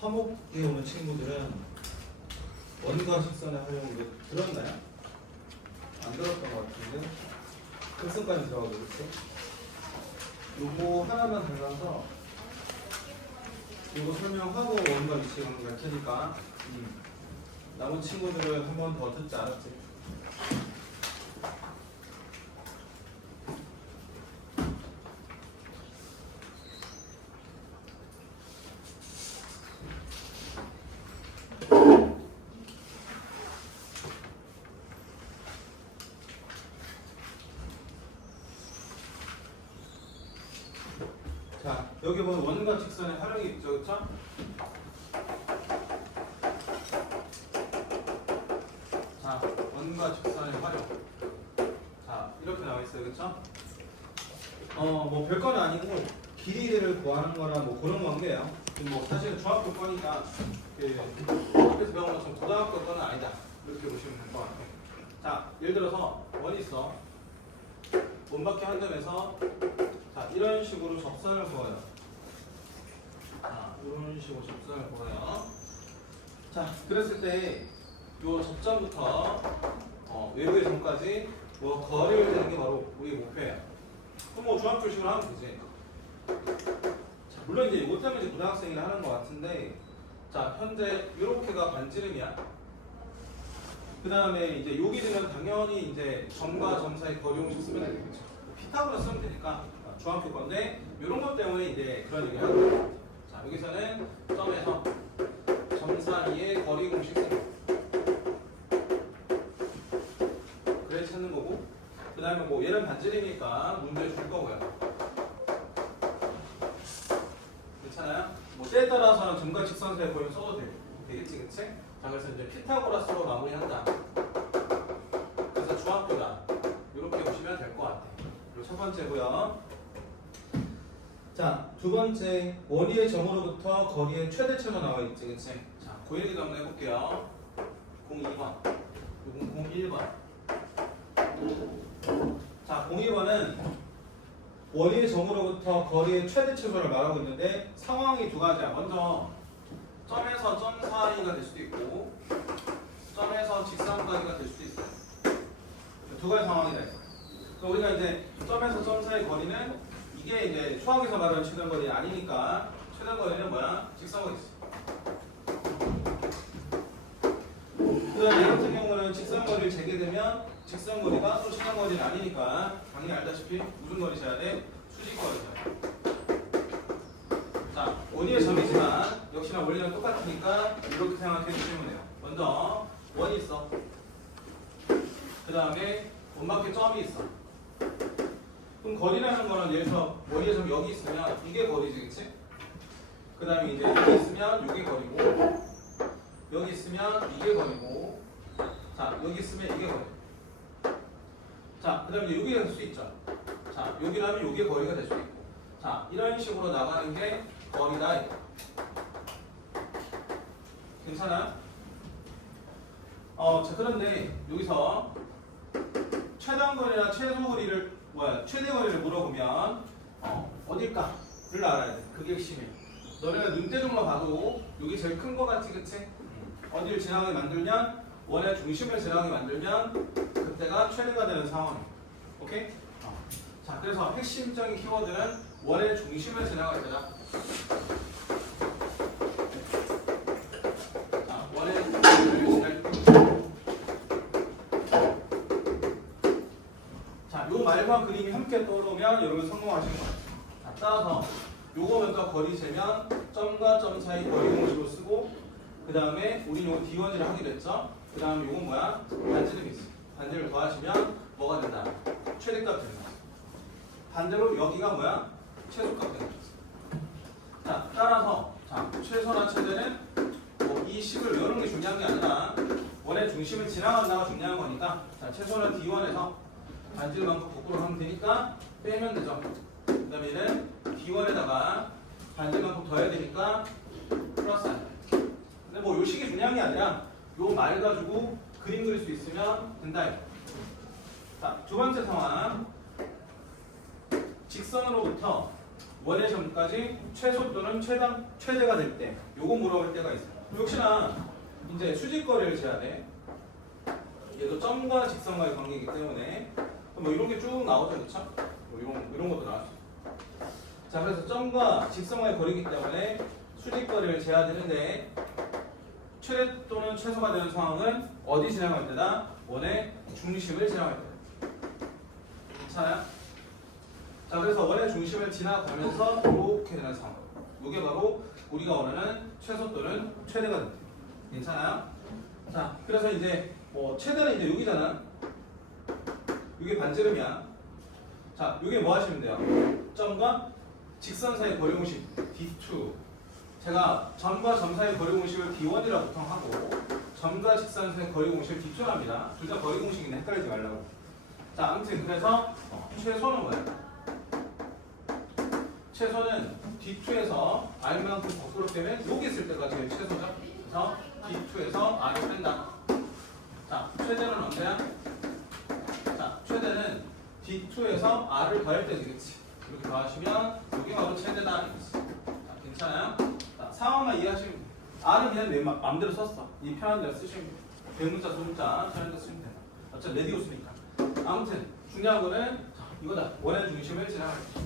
화목에 오는 친구들은 원과 직선의 활용을 들었나요? 안 들었던 것 같은데 급선까지 들어가고 있어. 요거 하나만 달라서 요거 설명하고 원과 위치 관계 갈 테니까 남은 친구들은 한 번 더 듣지 않았지? 자, 여기 보면 원과 직선의 활용이 있죠, 그렇죠? 자, 원과 직선의 활용. 자, 이렇게 나와 있어요, 그렇죠? 뭐 별건 아니고 길이를 구하는 거나 뭐 그런 관계예요. 뭐 사실 중학교 거니까 학교에서 배운 것처럼 고등학교 거는 아니다. 이렇게 보시면 될 것 같아요. 자, 예를 들어서 원이 있어. 원밖에 한 점에서 자, 이런 식으로 접선을 그어요. 자, 이런 식으로 접선을 그어요. 자, 그랬을 때 요 접점부터 외부의 점까지 뭐 거리를 재는 게 바로 우리 목표예요. 그럼 뭐 중학교식으로 하면 되지. 자, 물론 이제 이것 때문에 이제 고등학생이라 하는 것 같은데, 자, 현재 요렇게가 반지름이야. 그 다음에 이제 요 기준은 당연히 이제 점과 점 사이 거리 공식 쓰면 되겠죠. 피타고라스 쓰면 되니까 중학교 건데 이런 것 때문에 이제 그런 얘기를 하는 거예요. 자, 여기서는 점에서 점 사이의 거리 공식 그래 찾는 거고, 그 다음에 뭐 얘는 반지름이니까 문제 줄 거고요. 괜찮아요? 뭐 때에 따라서는 점과 직선 사이의 거리를 써도 되겠지, 그치? 자, 그래서 이제 피타고라스로 마무리한다. 그래서 중학교다. 이렇게 보시면 될 것 같아요. 그리고 첫 번째고요. 자, 두 번째 원위의 점으로부터 거리의 최대치가 나와 있지, 그치? 자, 그 얘기도 한번 해볼게요. 02번, 01번. 자, 02번은 원위의 점으로부터 거리의 최대치를 말하고 있는데 상황이 두 가지야. 먼저 점에서 점 사이가 될 수도 있고 점에서 직선거리가 될 수도 있어요. 두 가지 상황이다. 그럼 우리가 이제 점에서 점 사이 거리는 이게 이제 초항에서 말하는 최단거리 아니니까 최단거리는 뭐야? 직선거리지. 그다음 얘 같은 경우는 직선거리를 재게 되면 직선거리가 또 최단거리는 아니니까 당연히 알다시피 무슨 거리 재야 돼? 수직거리죠. 자, 원위의 점이지만 역시나 원리는 똑같으니까 이렇게 생각해 주시면 돼요. 먼저 원이 있어. 그 다음에 원밖에 점이 있어. 그럼 거리라는 거는 예를 들어서 원위의 점 여기 있으면 이게 거리지, 그치? 그 다음에 이제 여기 있으면 이게 거리고, 여기 있으면 이게 거리고, 자, 여기 있으면 이게 거리. 자, 그 다음에 여기가 될 수 있죠. 자, 여기라면 이게 거리가 될 수 있고. 자, 이런 식으로 나가는 게 거리다. 괜찮아요? 자, 그런데 여기서 최단거리나 최소거리를 최대거리를 물어보면 어딜까를 알아야 돼. 그게 핵심이에요. 너네가 눈대중만 봐도 여기 제일 큰 거 같지, 그치? 어디를 지나가게 만들면 원의 중심을 지나가게 만들면 그때가 최대가 되는 상황이에요. 오케이? 자, 그래서 핵심적인 키워드는 원의 중심을 지나갈 때다. 자, 원의 중심을 지날 때. 자, 요 말과 그림이 함께 떠오르면 여러분 성공하신 것 같아요. 자, 따라서 요거 먼저 거리 재면 점과 점 사이 거리 공식으로 쓰고, 그 그 다음에 우리 요거 D1이라 하기로 했죠. 그 다음에 요건 뭐야? 반지름이지. 반지를 더하시면 뭐가 된다? 최대값 된다. 반대로 여기가 뭐야? 최소값 된다. 자, 따라서 자, 최소나 최대는 뭐 이 식을 외우는 게 중요한 게 아니라 원의 중심을 지나간다가 중요한 거니까 자, 최소는 D1에서 반지름만큼 거꾸로 하면 되니까 빼면 되죠. 그 다음에 얘는 D1에다가 반지름만큼 더해야 되니까 플러스 안 돼. 근데 뭐 요 식이 중요한 게 아니라 요 말 가지고 그림 그릴 수 있으면 된다. 자, 두 번째 상황. 직선으로부터 원의 점까지 최소 또는 최대가 될 때 요거 물어볼 때가 있어요. 역시나 이제 수직거리를 재야 돼. 얘도 점과 직선과의 관계이기 때문에 뭐 이런 게 쭉 나오죠, 그렇죠? 뭐 이런 것도 나올 수 있어요. 자, 그래서 점과 직선과의 거리이기 때문에 수직거리를 재야 되는데 최대 또는 최소가 되는 상황은 어디 지나갈 때다? 원의 중심을 지나갈 때다. 괜찮아요? 자, 그래서 원의 중심을 지나가면서 이렇게 되는 상황. 이게 바로 우리가 원하는 최소 또는 최대가 됩니다. 괜찮아요? 자, 그래서 이제 뭐 최대는 이제 여기잖아. 이게 반지름이야. 자, 이게 뭐 하시면 돼요? 점과 직선 사이 거리 공식 D2. 제가 점과 점 사이 거리 공식을 D1이라고 보통 하고 점과 직선 사이 거리 공식을 D2로 합니다. 둘 다 거리 공식인데 헷갈리지 말라고. 자, 아무튼 그래서 최소는 뭐야? 최소는 D2에서 R만큼 거꾸로 빼면 여기 있을 때가 제일 최소죠. 그래서 D2에서 R을 뺀다. 자, 최대는 언제야? 자, 최대는 D2에서 R을 더할 때 되겠지. 이렇게 더하시면 여기 바로 최대다. 자, 괜찮아요? 자, 상황만 이해하시면 돼요. R은 그냥 내 맘대로 썼어. 이 편한 대로 쓰시면 돼요. 대문자, 소문자 편한 대로 쓰면 돼요. 어차피 레디오스니까. 아무튼 중요한 거는 이거다. 원의 중심을 지나갈 때.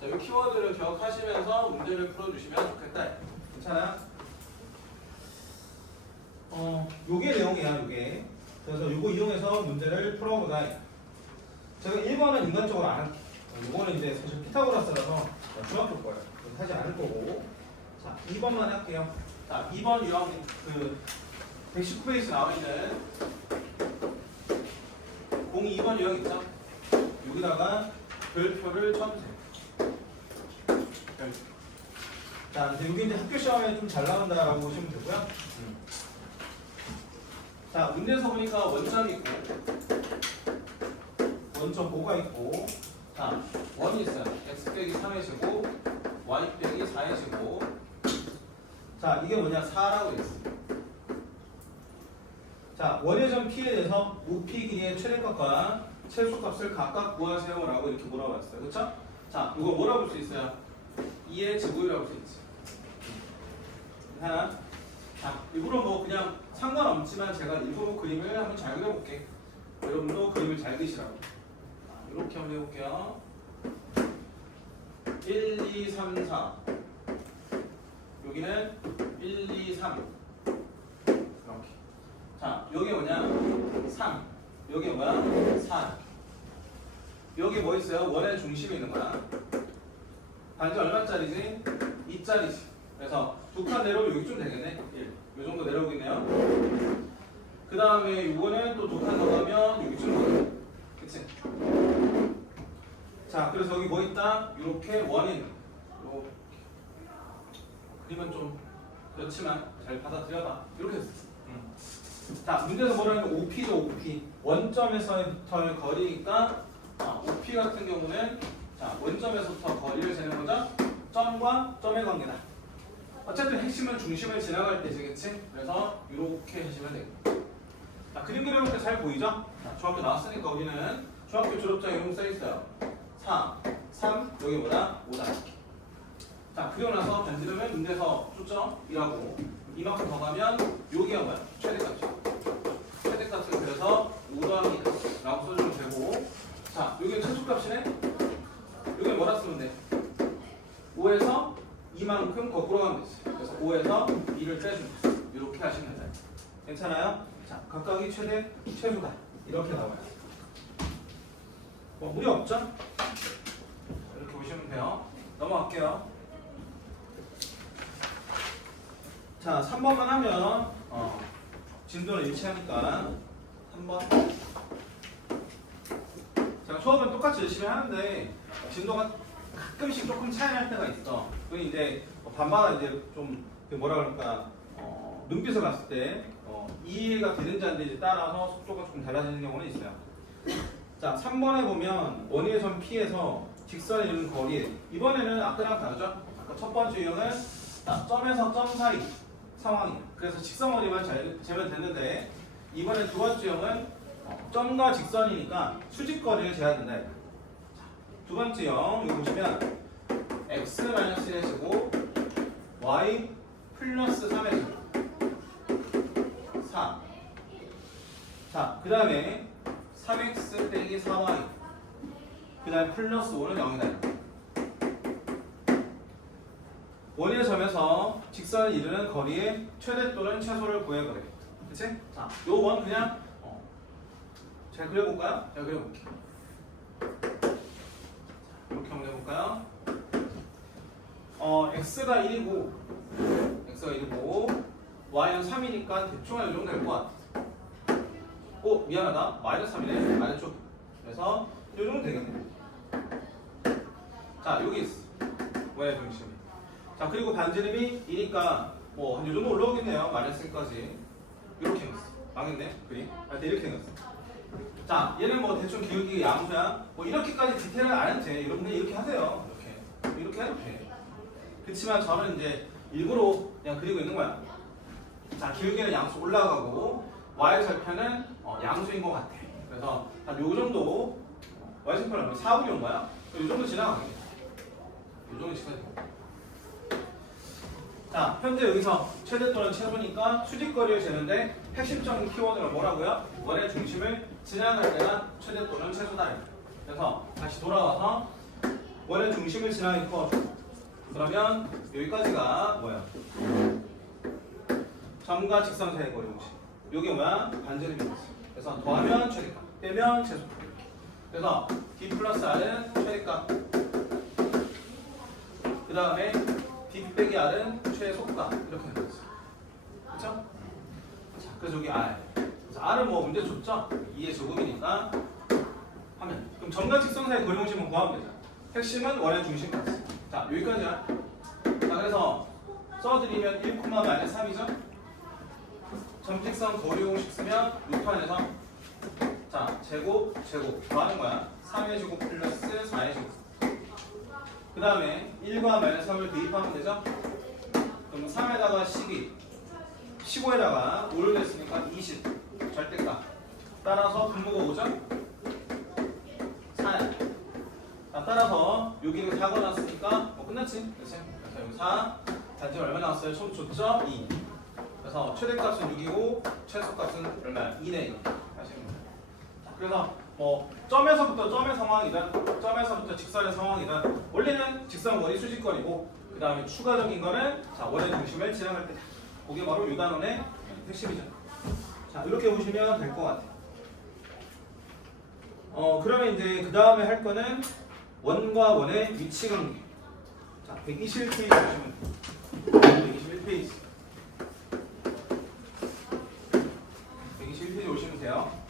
자, 이 키워드를 기억하시면서 문제를 풀어주시면 좋겠다. 괜찮아요? 요게 내용이야, 요게. 그래서 요거 이용해서 문제를 풀어보자. 제가 1번은 인간적으로 안 할게요. 요거는 이제 사실 피타고라스라서 중학교 거예요. 하지 않을 거고. 자, 2번만 할게요. 자, 2번 유형, 119페이지 나와 있는 02번 유형 있죠? 여기다가 별표를 쳐주세요. 자, 근데 여기 이제 학교 시험에 좀 잘 나온다라고 보시면 되고요. 자, 문제에서 보니까 원점이 있고, 원점 5가 있고, 자, 원이 있어요. x 빼기 3의 제곱, y 빼기 4의 제곱. 자, 이게 뭐냐? 4라고 있어. 자, 원의 점 P에 대해서 우P 길이의 최대값과 최소값을 각각 구하세요라고 이렇게 물어봤어요. 그렇죠? 자, 이거 뭐라고 볼 수 있어요? 2의 제곱이라고 볼 수 있지. 하나. 자, 일부러 뭐 그냥 상관없지만 제가 일부러 그림을 한번 잘 그려볼게. 여러분도 그림을 잘 그리시라고. 이렇게 한번 해볼게요. 1, 2, 3, 4. 여기는 1, 2, 3. 이렇게. 자, 여기 뭐냐? 3. 여기 뭐야? 4. 여기 뭐 있어요? 원의 중심이 있는 거야. 반지 얼마짜리지? 2짜리지. 그래서 두 칸 내려오면 여기쯤 되겠네. 1. 이 정도 내려오고 있네요. 그 다음에 이거는 또 두 칸 더 가면 여기쯤 되겠네. 그치? 자, 그래서 여기 뭐 있다? 이렇게 원인. 이렇게. 그림은 좀 그렇지만 잘 받아들여봐. 이렇게 했어. 자, 문제에서 뭐라는 OP죠, OP. 원점에서부터의 거리니까 OP 같은 경우는 자, 원점에서부터 거리를 재는 거죠. 점과 점의 관계다. 어쨌든 핵심은 중심을 지나갈 때지겠지? 그래서 이렇게 하시면 되고. 자, 그림 그려볼 때 잘 보이죠? 자, 중학교 나왔으니까 우리는 중학교 졸업장 이름 써있어요. 4, 3, 여기 뭐다? 5다. 자, 그리고 나서 반지름은 문제에서 초점이라고 이만큼 더 가면 여기가 뭐야? 최대값이야. 최대값을 그래서 5 더하기 1 라고 써주면 되고, 자, 여기는 최소값이네? 여기 뭐라 쓰면 돼? 5에서 이만큼 거꾸로 가면 되지. 그래서 5에서 2를 빼주면 돼. 이렇게 하시면 돼요. 괜찮아요? 자, 각각이 최대, 최소다. 이렇게 나와요. 뭐 무리 없죠? 이렇게 보시면 돼요. 넘어갈게요. 자, 3번만 하면 진도를 일치하니까 3번. 자, 수업은 똑같이 열심히 하는데 진도가 가끔씩 조금 차이 날 때가 있어. 그 이제 반마다 이제 좀 뭐라 그럴까 눈빛을 봤을 때 이해가 되는지 안 되는지 따라서 속도가 조금 달라지는 경우는 있어요. 자, 3번에 보면 원의 점 P에서 직선이 이루는 거리. 이번에는 아까랑 다르죠? 아까 첫 번째 유형은 점에서 점 사이 상황이. 그래서 직선거리만 재면 됐는데 이번에 두 번째 유형은 점과 직선이니까 수직거리를 재야 된다. 자, 두 번째 형 여기 보시면 x-1의 제곱 y 플러스 3의 제곱 4. 자, 그 다음에 3x 빼기 4y 그 다음에 플러스 5는 0이다. 원의 점에서 직선을 이루는 거리의 최대 또는 최소를 구해보래. 그치? 자, 요 원 그냥 잘 그려볼까요? 제가 그려볼게요. 이렇게 한번 해볼까요? x가 1이고 y는 3이니까 대충 한 이 정도 될 것 같아. 미안하다. 마이너스 3이네. 아래쪽. 그래서 이 정도 되겠네. 자, 여기 있어. 원의 중심이. 자, 그리고 반지름이 2니까 한 이 정도 올라오겠네요. 마이너스 1까지. 이렇게 생겼어. 망했네. 그림. 이렇게 생겼어. 자, 얘는 대충 기울기 양수야. 이렇게까지 디테일을 안 해도 돼. 여러분들 이렇게 하세요. 이렇게 해도 돼. 그렇지만 저는 이제 일부러 그냥 그리고 있는 거야. 자, 기울기는 양수 올라가고 y절편은 양수인 것 같아. 그래서 한 요 정도 y절편은 4분이 온 거야. 요 정도 지나가게. 요 정도 지나가게. 자, 현재 여기서 최대 또는 최소니까 수직거리를 재는데 핵심적인 키워드가 뭐라고요? 원의 중심을 지나갈 때가 최대 또는 최소다. 그래서 다시 돌아와서 원의 중심을 지나는 키워드. 그러면 여기까지가 뭐야? 점과 직선 사이의 거리 공식. 이게 뭐야? 반지름이겠어. 그래서 더하면 최대값, 빼면 최소값. 그래서 d 플러스 r은 최대값. 그 다음에 d 빼기 r은 최소값. 이렇게 되겠어. 그렇죠? 자, 그래서 여기 r. 그래서 r은 문제 줬죠? 2의 제곱이니까 하면. 그럼 점과 직선 사이의 거리 공식은 구하면 되죠. 핵심은 원의 중심값. 자, 여기까지야. 자, 그래서 써드리면 1,-3이죠? 점직선 거리 공식 쓰면 6판에서 자, 제곱 뭐 하는 거야? 3의 제곱 플러스 4의 제곱. 그 다음에 1과 -3을 대입하면 되죠? 그럼 3에다가 12, 15에다가 5를 냈으니까 20 절대값. 따라서 분모가 5죠? 4야. 자, 따라서 여기는 4가 나왔으니까 끝났지? 그치? 그래서 여기 4 단지 얼마 나왔어요? 처음 줬죠? 2. 그래서 최대값은 6이고 최소값은 얼마야? 2네. 이거 하시면 돼요. 그래서 점에서부터 점의 상황이든 점에서부터 직선의 상황이든 원래는 직선거리 수직거리고 그 다음에 추가적인 거는 자, 원의 중심을 지나갈 때 그게 바로 이 단원의 핵심이죠. 자, 이렇게 보시면 될 것 같아요. 그러면 이제 그 다음에 할 거는 원과 원의 위치 관계. 자, 121페이지 보시면 돼요. 121페이지. 121페이지 오시면 돼요.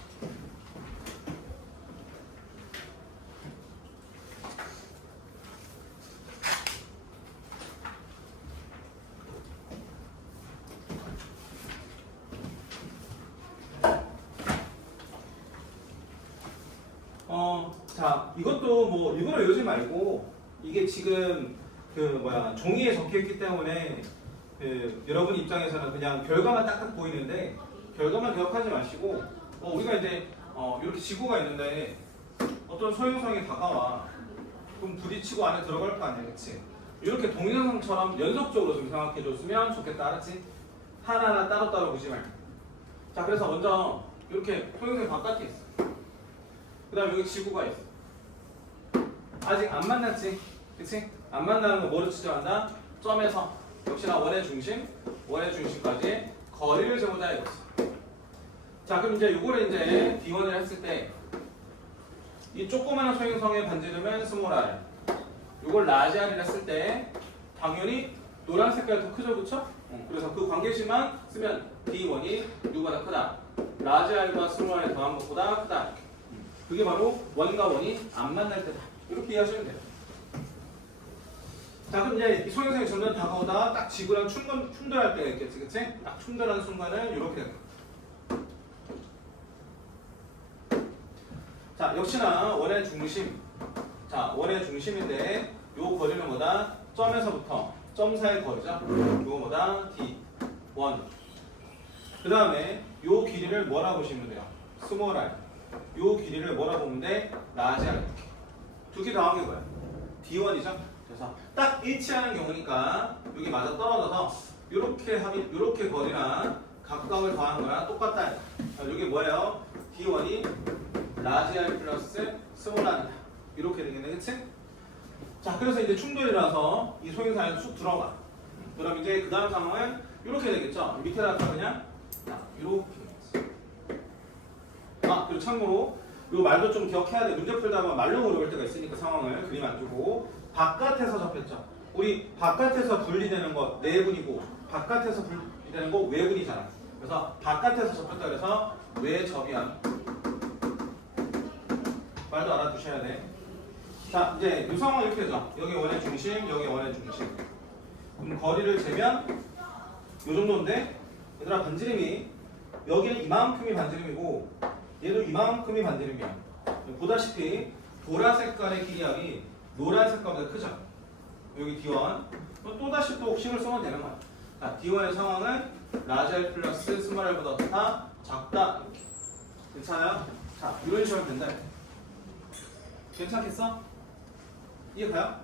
자, 이것도 일부러 외우지 말고 이게 지금 종이에 적혀 있기 때문에 여러분 입장에서는 그냥 결과만 딱딱 보이는데 결과만 기억하지 마시고 우리가 이제 이렇게 지구가 있는데 어떤 소행성이 다가와 그럼 부딪히고 안에 들어갈 거 아니야, 그치? 이렇게 동영상처럼 연속적으로 좀 생각해 줬으면 좋겠다, 알았지? 하나하나 따로따로 보지 말고. 자, 그래서 먼저 이렇게 소행성이 바깥에 있어. 그 다음에 여기 지구가 있어. 아직 안 만났지? 그치? 안 만나는 거 뭐로 측정한다? 점에서 역시나 원의 중심까지 거리를 재보자 이거지. 자, 그럼 이제 요거를 이제 D1을 했을 때 이 조그마한 소행성의 반지름은 스몰 r. 요걸 라지 r을 했을 때 당연히 노란 색깔 더 크죠, 그쵸? 그래서 그 관계식만 쓰면 D1이 누구보다 크다. 라지 I가 스몰 I 더한 것보다 크다. 그게 바로 원과 원이 안 만날 때다. 이렇게 이해하시면 돼요. 자, 그럼 이제 이 소형생이 점점 다가오다가 딱 지구랑 충돌할 때가 있겠지, 그치? 딱 충돌하는 순간은 이렇게 됩니다. 자, 역시나 원의 중심. 자, 원의 중심인데 요 거리는 뭐다? 점에서부터 점 사이 거리죠? 요거보다 D1. 그 다음에 요 길이를 뭐라 보시면 돼요? 스몰 r. 요 길이를 뭐라 보면 돼? 라지 r. 두 개 더한 게 뭐야? D1이죠? 그래서 딱 일치하는 경우니까 여기 맞아 떨어져서 요렇게 거리나 각각을 더하는 거랑 똑같다. 여기 뭐예요? D1이 라지 r 플러스 스몰 r이다. 이렇게 되겠네, 그치? 자, 그래서 이제 충돌이 일어나서 이 소형사에 쑥 들어가. 그럼 이제 그 다음 상황은 이렇게 되겠죠? 밑에다가 그냥 이렇게. 아, 그리고 참고로 이 말도 좀 기억해야 돼. 문제 풀다 보면 말로 어려울 때가 있으니까 상황을 그림 안 두고 바깥에서 접했죠. 우리 바깥에서 분리되는 거 내분이고 바깥에서 분리되는 거 외분이잖아. 그래서 바깥에서 접했다 그래서 외접이야. 말도 알아두셔야 돼. 자, 이제 이 상황은 이렇게 되죠. 여기 원의 중심, 여기 원의 중심. 그럼 거리를 재면 이 정도인데 얘들아 반지름이 여기는 이만큼이 반지름이고 얘도 이만큼이 반지름이야. 보다시피 보라 색깔의 길이합이 노란 색깔보다 크죠. 여기 D1. 또다시 또 옵션을 써면 되는 거야. 자, D1의 상황은 라지 R 플러스 스몰 R보다 다 작다. 이렇게. 괜찮아요? 자, 이런 식으로 하면 된다. 괜찮겠어? 이해가요?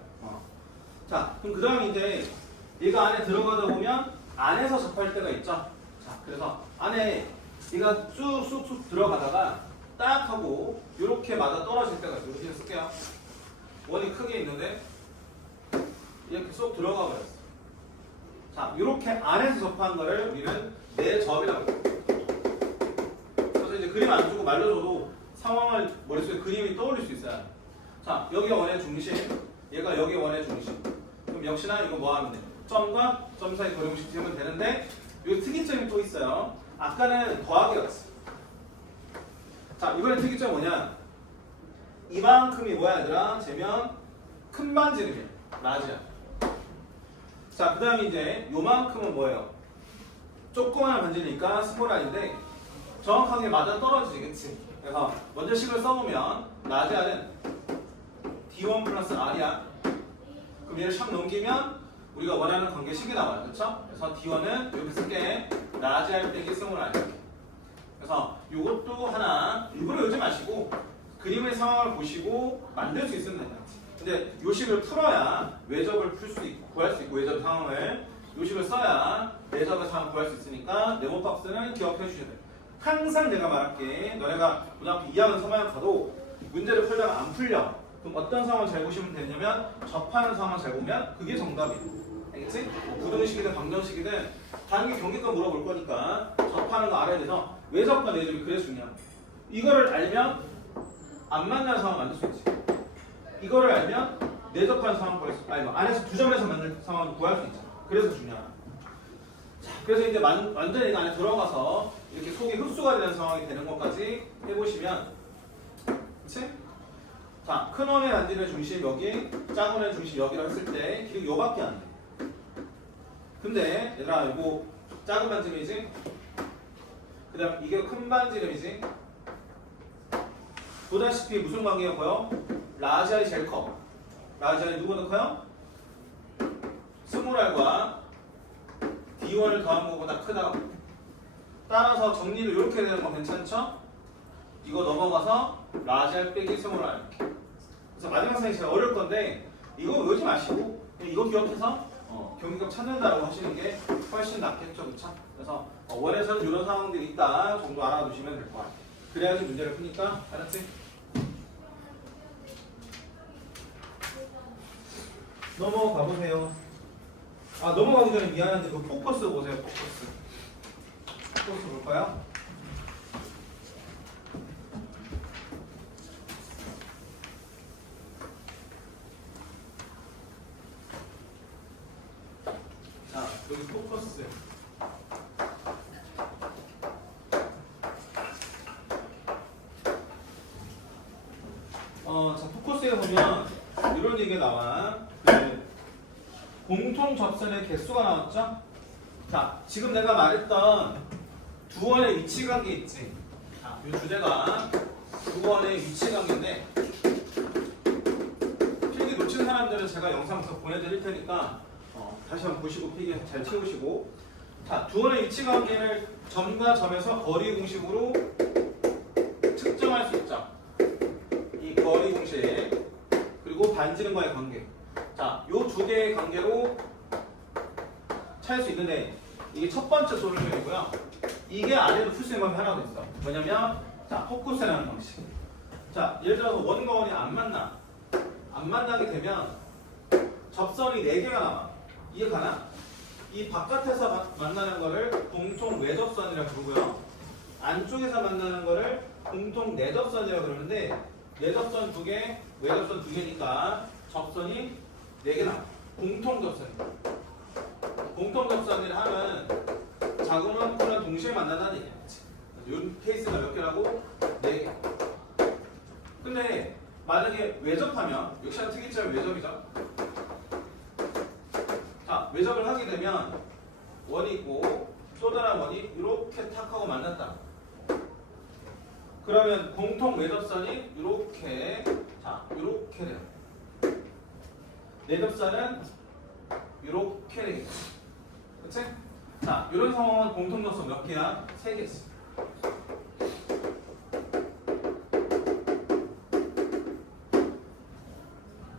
자, 그럼 그 다음에 이제 얘가 안에 들어가다 보면 안에서 접할 때가 있죠. 자, 그래서 안에 얘가 쑥쑥쑥 들어가다가 딱 하고 이렇게 맞아 떨어질 때가 있어요. 이렇게 쓸게요. 원이 크게 있는데 이렇게 쏙 들어가 버렸어. 자, 이렇게 안에서 접한 거를 우리는 내접이라고 해요. 그래서 이제 그림 안 주고 말려줘도 상황을 머릿속에 그림이 떠올릴 수 있어요. 자, 여기 원의 중심, 얘가 여기 원의 중심. 그럼 역시나 이거 뭐 하면 돼? 점과 점 사이 거리공식 세우면 되는데 여기 특이점이 또 있어요. 아까는 더하기였어. 자, 이번에 특이점이 뭐냐? 이만큼이 뭐야 얘들아? 재면 큰 반지름이야. 라지야. 자, 그 다음에 이제 요만큼은 뭐예요? 조그마한 반지름이니까 스몰 r인데 정확하게 맞아 떨어지지, 그치? 그래서 먼저 식을 써보면 라지 r은 D1 플러스 R이야. 그럼 얘를 샥 넘기면 우리가 원하는 관계식이 나와요. 그쵸? 그래서 D1은 이렇게 쓸게. 라지 R 빼기 스몰 R. 그래서 이것도 하나 일부러 외우지 마시고 그림의 상황을 보시고 만들 수 있으면 돼요. 근데 요 식을 풀어야 외접을 풀 수 있고 구할 수 있고 외접 상황을 요 식을 써야 내접의 상황을 구할 수 있으니까 네모 박스는 기억해 주셔야 돼요. 항상 내가 말할게. 너네가 고등학교 2학년 3학년 가도 문제를 풀다가 안 풀려. 그럼 어떤 상황을 잘 보시면 되냐면 접하는 상황을 잘 보면 그게 정답이에요. 알겠지? 뭐 부등식이든 방정식이든 당연히 경계권 물어볼 거니까 접하는 거 알아야 돼서 외접과 내접이 그래서 중요한 거야. 이거를 알면 안 만나는 상황 만들 수 있지. 이거를 알면 내접하는 상황 구할 수, 아니 뭐 안에서 두 점에서 만들 상황을 구할 수 있잖아. 그래서 중요한 거야. 자, 그래서 이제 완전히 안에 들어가서 이렇게 속이 흡수가 되는 상황이 되는 것까지 해보시면, 그치? 자, 큰 원의 반지름의 중심 여기, 작은 원의 중심 여기로 했을 때 길이 요밖에 안 돼. 근데 얘들아 이거 작은 반지름이지? 그 다음 이게 큰 반지름이지? 보다시피 무슨 관계가 보여? 라지 R이 제일 커. 라지 R이 누구보다 커요? 스몰 R과 D1을 더한 것보다 크다. 따라서 정리를 이렇게 되는 거 괜찮죠? 이거 넘어가서 라지 R 빼기 스몰 R 이렇게. 그래서 마지막 상이 제일 어려울 건데 이거 외우지 마시고 이거 기억해서 경계값 찾는다라고 하시는 게 훨씬 낫겠죠, 그쵸? 그래서 원에서는 이런 상황들이 있다 정도 알아두시면 될 것 같아요. 그래야지 문제를 푸니까. 알았지? 넘어가 보세요. 아, 넘어가기 전에 미안한데 그 포커스 보세요. 포커스 볼까요? 여기 포커스. 자, 포커스에 보면 이런 얘기가 나와. 공통 접선의 개수가 나왔죠? 자, 지금 내가 말했던 두 원의 위치 관계 있지? 자, 이 주제가 두 원의 위치 관계인데, 필기 놓친 사람들은 제가 영상에서 보내드릴 테니까 다시 한번 보시고 필기 잘 채우시고. 자, 두 원의 위치 관계를 점과 점에서 거리 공식으로 측정할 수 있죠. 이 거리 공식 그리고 반지름과의 관계. 자, 요 두 개의 관계로 찾을 수 있는데 이게 첫 번째 솔루션이고요. 이게 아래로 풀 수 있는 방법이 하나 더 있어. 뭐냐면 자, 포커스라는 방식. 자, 예를 들어서 원과 원이 안 만나게 되면 접선이 4개가 나와. 이해 가나? 이 바깥에서 만나는 거를 공통 외접선이라고 부르고요. 안쪽에서 만나는 거를 공통 내접선이라고 그러는데, 내접선 2개, 외접선 2개니까 접선이 4개 나와. 공통 접선. 공통 접선을 하면 자궁과 코는 동시에 만난다는 얘기야. 이 케이스가 몇 개라고? 4개. 근데 만약에 외접하면, 역시나 특이점 외접이죠. 자, 외접을 하게 되면 원이 있고 또 다른 원이 이렇게 탁 하고 만났다. 그러면 공통 외접선이 이렇게, 자, 이렇게 돼요. 내접선은 이렇게 되겠죠. 그치? 자, 이런 상황은 공통 접선 몇 개야? 3개지.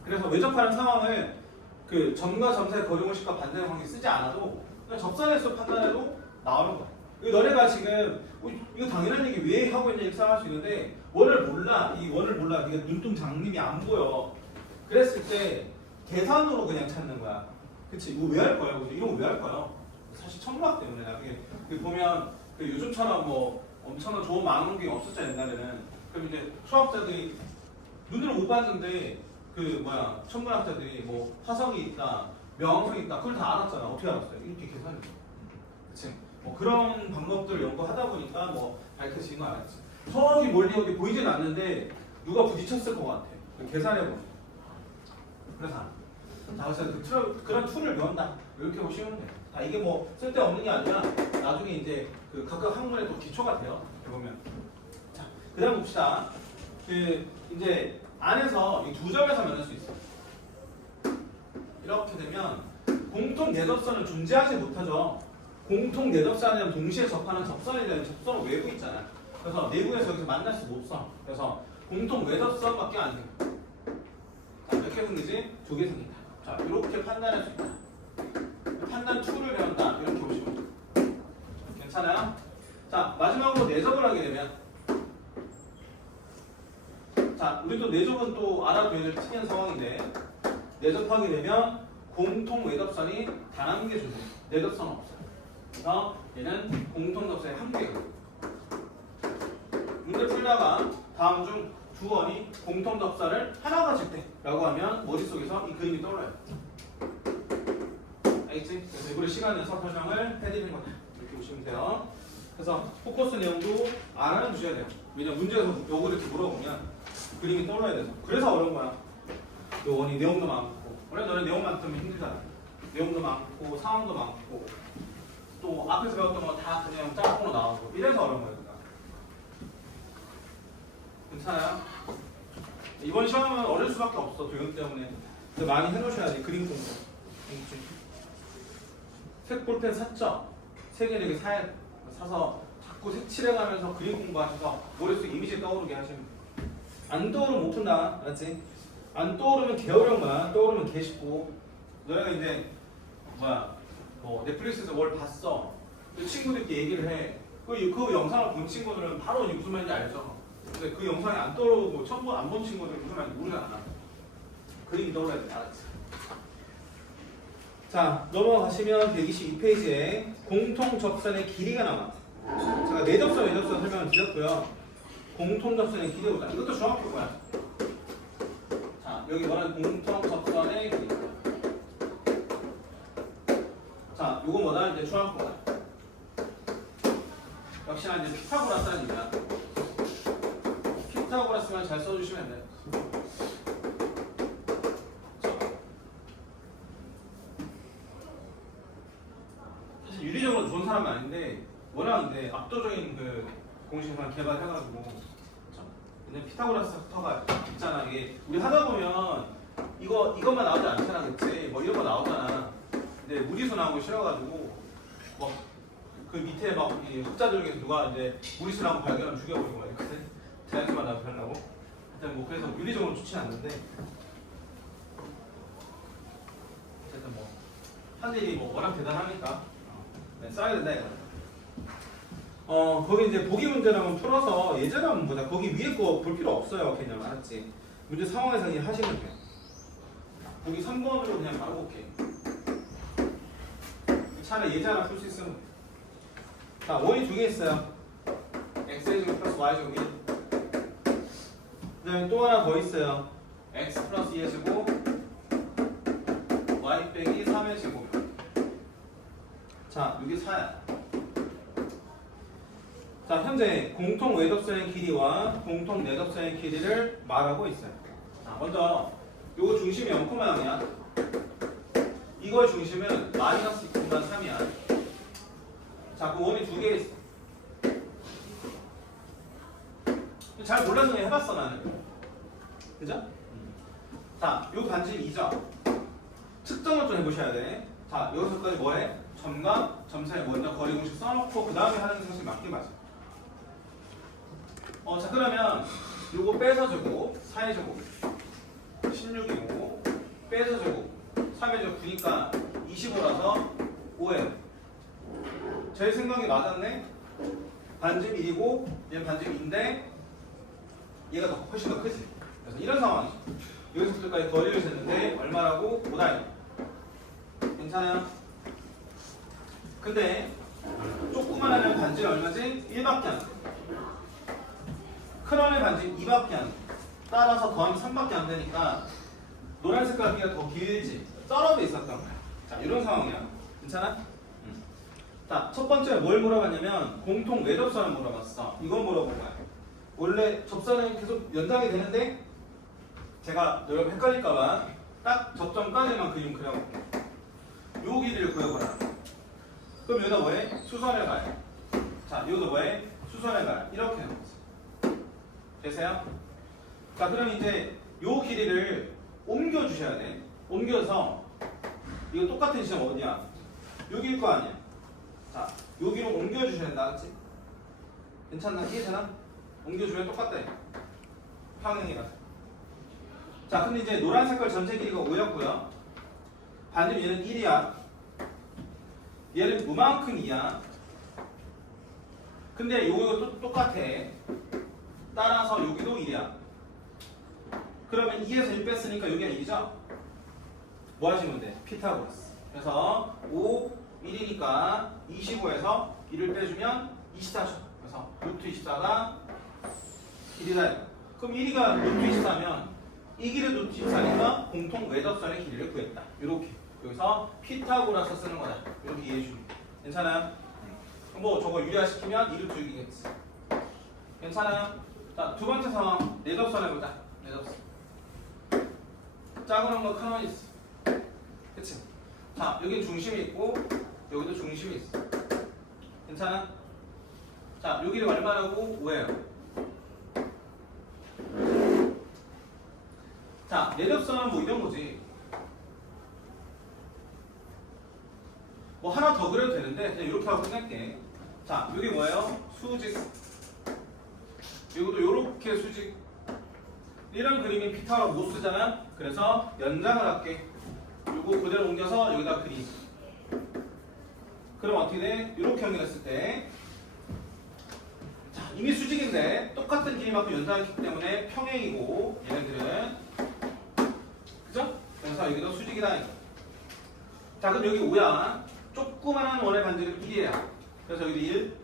그래서 외접하는 상황을 그 점과 점 사이 거리 공식과 반대의 관계 쓰지 않아도 그냥 접선에서 판단해도 나오는 거야. 너네가 지금 이거 당연한 얘기 왜 하고 있는지 생각할 수 있는데 원을 몰라. 이 원을 몰라. 네가 눈동 장림이 안 보여. 그랬을 때 계산으로 그냥 찾는 거야. 그치? 이거 왜 할 거야? 이런 거 왜 할 거야? 사실 천문학 때문에 나중에 보면 요즘처럼 뭐 엄청난 좋은 망원경이 없었잖아 옛날에는. 그럼 이제 수학자들이 눈으로 못 봤는데 천문학자들이 뭐 화성이 있다, 명왕성이 있다, 그걸 다 알았잖아. 어떻게 알았어요? 이렇게 계산했어. 그치? 뭐 그런 방법들을 연구하다 보니까 뭐 밝혀지는 거 알았지. 저기 멀리 어디 보이진 않는데 누가 부딪혔을 것 같아. 계산해보면. 그래서 그런 툴을 배운다. 이렇게 보시면 돼요. 자, 이게 뭐 쓸데없는 게 아니라 나중에 이제 각각 학문의 또 기초가 돼요. 보면. 자, 그 다음 봅시다. 이제 안에서 이 두 점에서 만날 수 있어요. 이렇게 되면 공통 내접선은 존재하지 못하죠. 공통 내접선이랑 동시에 접하는 접선에 대한 접선은 외부 있잖아요. 그래서 내부에서 여기서 만날 수가 없어. 그래서 공통 외접선밖에 안 생겨. 자, 몇 개 생기지? 2개 생긴다. 자, 이렇게 판단할 수 있다. 판단 툴을 배운다. 이렇게 보시면 괜찮아요? 자, 마지막으로 내접을 하게 되면, 자, 우리 또 내접은 또 알아둬야 될 특이한 상황인데, 내접하게 되면 공통 외접선이 단 한 개 준대. 내접선은 없어요. 그래서 얘는 공통 접선이 한 개예요. 문제 풀다가 다음 중 두 원이 공통 접선을 하나 가질 때 라고 하면 머릿속에서 이 그림이 떠올라요. 알겠지? 그래서 이번에 시간 내서 설명을 해드리는 거다. 이렇게 보시면 돼요. 그래서 포커스 내용도 알아는 두셔야 돼요. 왜냐면 문제에서 요거 이렇게 물어보면 그림이 떠올라야 돼서. 그래서 어려운 거야. 요 원이 내용도 많고. 원래 너네 내용 많으면 힘들잖아. 내용도 많고 상황도 많고 또 앞에서 배웠던 거 다 그냥 짬뽕으로 나오고 이래서 어려운 거야. 괜찮아요? 이번 시험은 어려울 수밖에 없어. 도형 때문에. 근데 많이 해놓으셔야지. 그림 공부. 색 볼펜 샀죠? 3개, 4개 사서 자꾸 색칠해가면서 그림 공부하셔서 머릿속에 이미지 떠오르게 하시면 돼요. 안 떠오르면 못 푼다. 알았지? 안 떠오르면 개 어려운 거야. 떠오르면 개 쉽고. 너네가 이제 뭐 넷플릭스에서 뭘 봤어. 그 친구들끼리 얘기를 해. 그 영상을 본 친구들은 바로 무슨 말인지 알죠? 근데 그 영상이 안 떠오르고 처음 안 본 친구들은 무슨 말인지 모르잖아. 그림이 떠올라야 돼. 알았지? 자, 넘어가시면 122페이지에 공통 접선의 길이가 나와. 제가 내접선, 외접선 설명을 드렸고요. 공통 접선의 길이 보자. 이것도 중학교 거야. 자, 여기 뭐는 공통 접선의 길이. 자, 요거 뭐다? 이제 중앙코다. 역시나 이제 피타고라스라는 얘기야. 피타고라스만 잘 써주시면 돼. 사실 유리적으로 좋은 사람은 아닌데 워낙 이제 압도적인 그 공식만 개발해가지고 그쵸? 근데 피타고라스터가 있잖아. 이게 우리 하다 보면 이것만 나오지 않잖아, 그치? 뭐 이런 거 나오잖아. 근데 무리수 나오기 싫어가지고 뭐 그 밑에 막 이 학자들 중에서 누가 이제 무리수 나오고 발견하면 죽여버리고 막 이랬거든. 자연수만 나오고 하려고. 일단 뭐 그래서 윤리적으로 좋지는 않는데 어쨌든 뭐 한 일이 뭐 워낙 대단하니까 써야 된다 이거. 거기 이제 보기 문제를 한번 풀어서 예제를 한번 보자. 거기 위에 거 볼 필요 없어요. 그냥 알았지? 문제 상황에서 그냥 하시면 돼요. 보기 3번으로 그냥 바로 볼게. 차라리 예제 하나 풀 수 있으면 돼. 자, 원이 두 개 있어요. x제곱 플러스 y제곱 1. 그 다음에 또 하나 더 있어요. x 플러스 2의 제곱 y 빼기 3의 제곱. 자, 이게 4야. 자, 현재 공통 외접선의 길이와 공통 내접선의 길이를 말하고 있어요. 자, 먼저 요거 중심이 0,0이야. 이거의 중심은 마이너스 2,3이야. 자, 그 원이 두 개 있어. 잘 몰라서 그냥 해봤어 나는. 그죠? 자, 요 반지 2점. 측정을 좀 해보셔야 돼. 자, 여기서까지 뭐해? 점과 점 사이 먼저 거리 공식 써놓고 그 다음에 하는 상식 맞게 맞아. 자, 그러면 요거 빼서 제곱 4의 제곱 16이고 빼서 제곱 3의 제곱 9니까 25라서 5에 제 생각이 맞았네. 반집 1이고 얘는 반집 2인데 얘가 더 훨씬 더 크지. 그래서 이런 상황이죠. 여기서부터까지 거리를 쟀는데 얼마라고? 5단위. 괜찮아요? 근데 조그만한 반지는 얼마지? 1밖에 안 돼. 큰 원의 반지 2밖에 안 돼. 따라서 더하면 3밖에 안 되니까 노란 색깔 길이가 더 길지. 썰어져 있었던 거야. 자, 이런 상황이야. 괜찮아? 자, 첫 번째 뭘 물어봤냐면 공통 외접선을 물어봤어. 이건 물어본 거야. 원래 접선은 계속 연장이 되는데 제가 여러분 헷갈릴까봐 딱 접점까지만 그림 그려볼게요. 요 길이를 구해보라. 그럼 여기다 뭐해? 수선을 가요. 자, 여기도 뭐해? 수선을 가요. 이렇게 해놓았어. 되세요? 자, 그럼 이제 요 길이를 옮겨 주셔야 돼. 옮겨서 이거 똑같은 지점 어디야? 여기일 거 아니야. 자, 여기로 옮겨 주셔야 된다. 그치? 괜찮나? 이해되나? 옮겨주면 똑같다. 평행이라. 자, 근데 이제 노란 색깔 전체 길이가 5였고요. 반대로 얘는 1이야. 얘는 무만큼 2야. 근데 요거 똑같아. 따라서 여기도 1이야. 그러면 2에서 1 뺐으니까 여기가 1이죠? 뭐 하시면 돼? 피타고라스. 그래서 5, 1이니까 25에서 1을 빼주면 24죠. 그래서 루트 24가 1이다. 그럼 1이가 루트 24면 이 길이 루트 24니까 공통 외접선의 길이를 구했다. 이렇게. 여기서 피타고라스 쓰는 거다. 이렇게 이해해 주면 괜찮아요? 뭐 저거 유리화시키면 2루트 6이겠지. 괜찮아요? 자, 두 번째 상황 내접선 해보자. 내접선. 작은 거 큰 원 있어. 그치? 자, 여기 중심이 있고 여기도 중심이 있어. 괜찮아? 자, 여기를 얼마라고? 5예요. 자, 내접선은 뭐 이런 거지. 뭐 하나 더 그려도 되는데 그냥 이렇게 하고 끝낼게. 자, 여기 뭐예요? 수직. 이것도 이렇게 수직. 이런 그림이 피타고라 못 쓰잖아. 그래서 연장을 할게. 이거 그대로 옮겨서 여기다 그리. 그럼 어떻게 돼? 이렇게 연결했을 때, 자, 이미 수직인데 똑같은 길이만큼 연장했기 때문에 평행이고 얘네들은, 그죠? 그래서 여기도 수직이다. 자, 그럼 여기 5야. 조그만한 원의 반지름 1이야. 그래서 여기 1.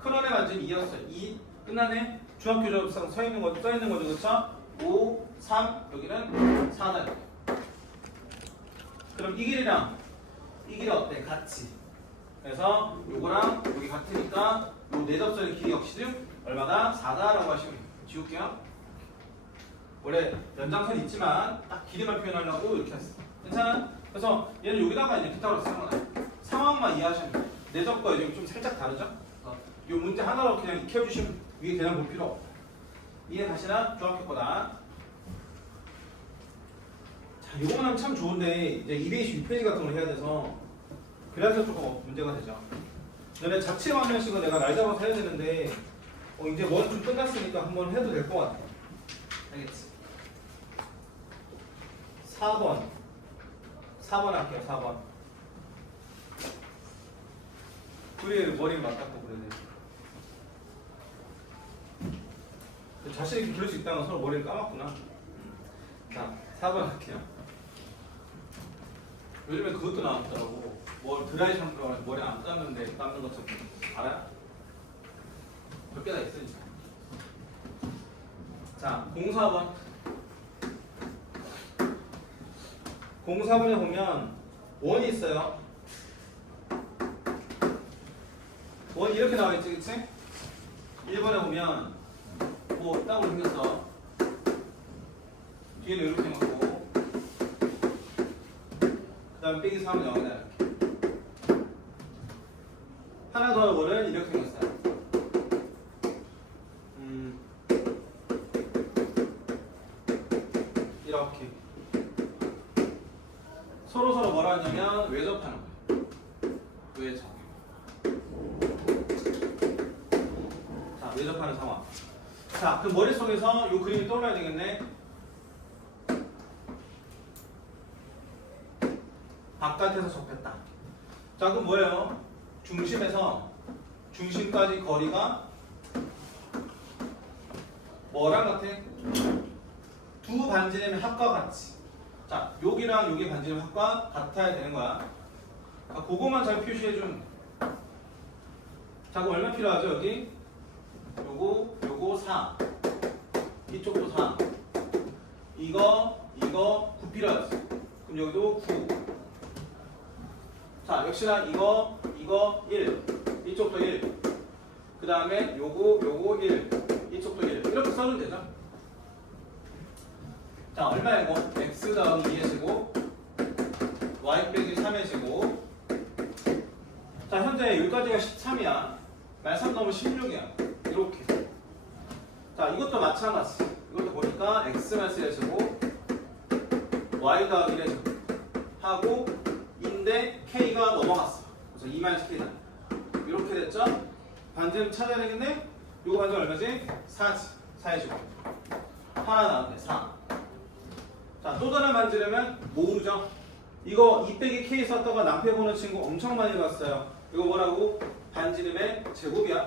큰 원의 반지름 2였어. 2. 끝나네. 중학교 접상 써 있는 거죠, 그렇죠? 5, 3. 여기는 4다. 그럼 이 길이랑 이 길이 어때? 같이. 그래서 요거랑 여기 같으니까 요 내접선의 길이 역시 얼마다? 4다라고 하시면 돼요. 지울게요. 원래 연장선이 있지만 딱 길이만 표현하려고 이렇게 했어. 괜찮아? 그래서 얘는 여기다가 이제 피타고라스 상관없어요. 상황만 이해하시면 돼요. 내접과 이제 좀 살짝 다르죠? 이 문제 하나로 그냥 익혀주시면 위에 그냥 볼 필요 없어. 이해 가시나? 중학교보다. 자, 요거는 하면 참 좋은데 이제 226페이지 같은 걸 해야 돼서 그래서 조금 문제가 되죠. 너네 자체 방정식은 내가 날 잡아서 해야 되는데 이제 원 좀 끝났으니까 한번 해도 될 것 같아. 알겠지? 4번 할게요. 4번. 둘이 머리를 맞닿고 그래야 돼. 자신 있게 그릴 수 있다는 건 서로 머리를 감았구나. 자, 4번 할게요. 요즘에 그것도 나왔더라고. 뭐 드라이 샴푸로 머리 안 감는데 감는 것처럼 알아요? 몇 개나 있으니까. 자, 04번. 04번에 보면 원이 있어요. 원 이렇게 나와있지, 그치? 1번에 보면 뭐 땅으로 생겼어. 뒤에는 이렇게 해놓고 그 다음에 빼기 3은 0이다 이렇게. 하나 더 원은 이렇게 생겼어요. 이렇게 서로 뭐라 하냐면 외접하는 거예요. 외접. 자, 외접하는 상황. 자, 그 머릿속에서 이 그림이 떠올라야 되겠네. 바깥에서 접했다. 자, 그럼 뭐예요? 중심에서 중심까지 거리가 뭐랑 같아? 두 반지름의 합과 같이. 자, 여기랑 여기 반지름 합과 같아야 되는 거야. 자, 그거만 잘 표시해준. 자, 그럼 얼마 필요하죠, 여기? 요거 4. 이쪽도 4. 이거 9 필요하지. 그럼 여기도 9. 자, 역시나 이거 1. 이쪽도 1. 그 다음에 요거 1. 이쪽도 1. 이렇게 써면 되죠. 자, 얼마이고? x 더하기 2의 제곱 y 빼기 3의 제곱. 자, 현재 여기까지가 13이야. 말 3 넣으면 16이야. 이렇게. 자, 이것도 마찬가지. 이것도 보니까 x 마이너스 1의 제곱 y 더하기 1의 제곱 하고 인데 k가 넘어갔어. 그래서 2 마이너스 k다. 이렇게 됐죠? 반지름 찾아야 되겠네? 이거 반지름 얼마지? 4지. 4의 제곱. 하나 나왔네. 4. 자, 또 다른 반지름은 모르죠? 이거 2 빼기 k 썼다가 낭패 보는 친구 엄청 많이 봤어요. 이거 뭐라고? 반지름의 제곱이야.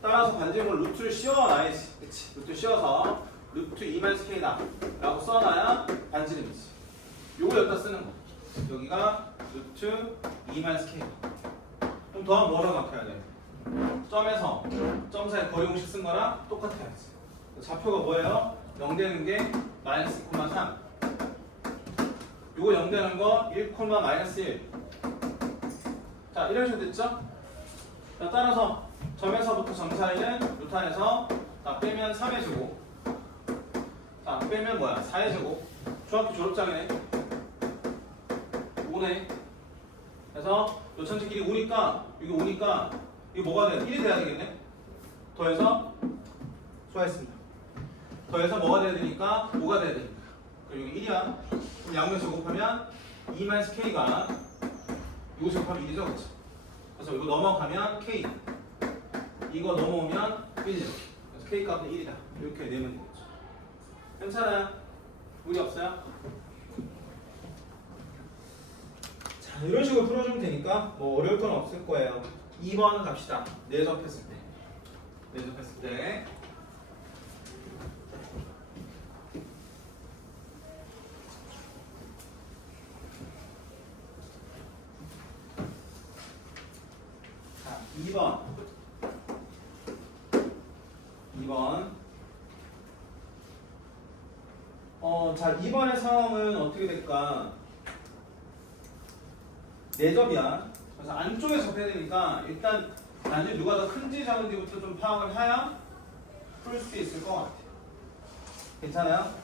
따라서 반지름을 루트를 씌워놔야지. 그치? 루트 씌워서 루트 2-k다 라고 써놔야 반지름이지. 요거 여기다 쓰는 거. 여기가 루트 2-k다. 그럼 더하면 뭐라고 바뀌어야 돼? 점에서 점 사이 거리 공식 쓴 거랑 똑같아야지. 좌표가 뭐예요? 0 되는 게 마이너스 2,3. 요거 0 되는 거 1, 마이너스 1. 자, 이런 식으로 됐죠? 자, 따라서 점에서부터 점 사이는 루트 안에서 자, 빼면 3의 제곱. 자, 빼면 뭐야? 4의 제곱. 중학교 졸업장이네. 5네. 그래서 요 전체 길이 5니까 이게 5니까 이게 뭐가 돼야 돼? 1이 돼야 되겠네. 더해서 수고하셨습니다. 더해서 뭐가 돼야 되니까 5가 돼야 되니까. 그리고 여기 1이야. 그럼 양면 제곱하면 2-k가 이거 제곱하면 1이죠, 그렇죠? 그래서 이거 넘어가면 k. 이거 넘어오면 1. 그래서 k 값은 1이다. 이렇게 내면 되겠죠. 괜찮아요? 문제 없어요? 자, 이런 식으로 풀어주면 되니까 뭐 어려울 건 없을 거예요. 2번 갑시다. 내접했을 때. 내접했을 때. 자, 2번. 자, 2번의 상황은 어떻게 될까? 내접이야. 그래서 안쪽에 접해야 되니까 일단 단지 누가 더 큰지 작은지부터 좀 파악을 해야 풀 수 있을 것 같아요. 괜찮아요?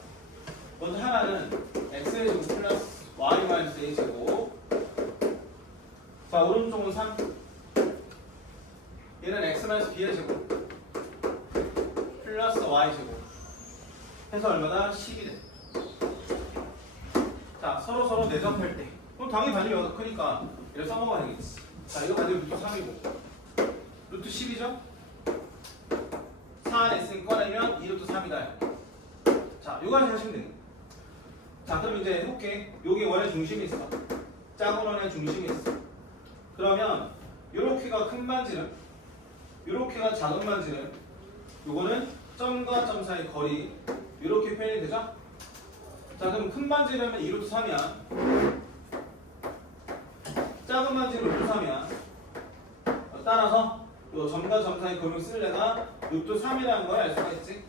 먼저 하나는 x의 제곱 플러스 y 마이너스 a 제곱. 자, 오른쪽은 3. 얘는 x 마이너스 b의 제곱 플러스 y 제곱 해서 얼마나? 10이 돼. 자, 서로 내접할 때 그럼 당연히 반지름이 여기가 크니까 이렇게 써먹어야 되겠지. 자, 이거 반지름 루트 3이고 루트 10이죠? 4 안에 있으니 꺼내면 2루트 3이다. 자, 요거 하시면 되는 거야. 자, 그럼 이제 해볼게. 여기 원의 중심이 있어. 작은 원의 중심이 있어. 그러면 요렇게가 큰 반지름, 요렇게가 작은 반지름, 요거는 점과 점 사이 거리, 요렇게 표현이 되죠? 자, 그럼 큰 반지름은 2루트 3이야. 작은 반지름 루트 3이야. 따라서 요 점과 점 사이 거리를 쓸래가 루트 3이라는 걸 알 수가 있지.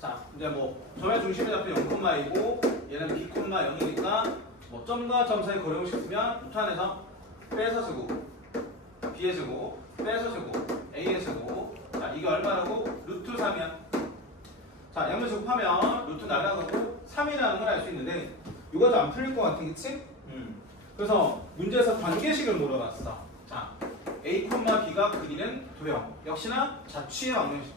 자, 이제 뭐 점의 중심의 좌표 0,2고 얘는 b,0이니까 뭐 점과 점 사이 거리를 쓰면 루트 안에서 빼서 제곱, b의 제곱, 빼서 제곱, a의 제곱. 자, 이게 얼마라고? 루트 3이야. 자, 양면 제곱하면 루트 날아가고 3이라는 걸 알 수 있는데 이거 안 풀릴 것 같아, 그치? 그래서 문제에서 관계식을 물어봤어. 자, a, b가 그리는 도형. 역시나 자취의 방정식.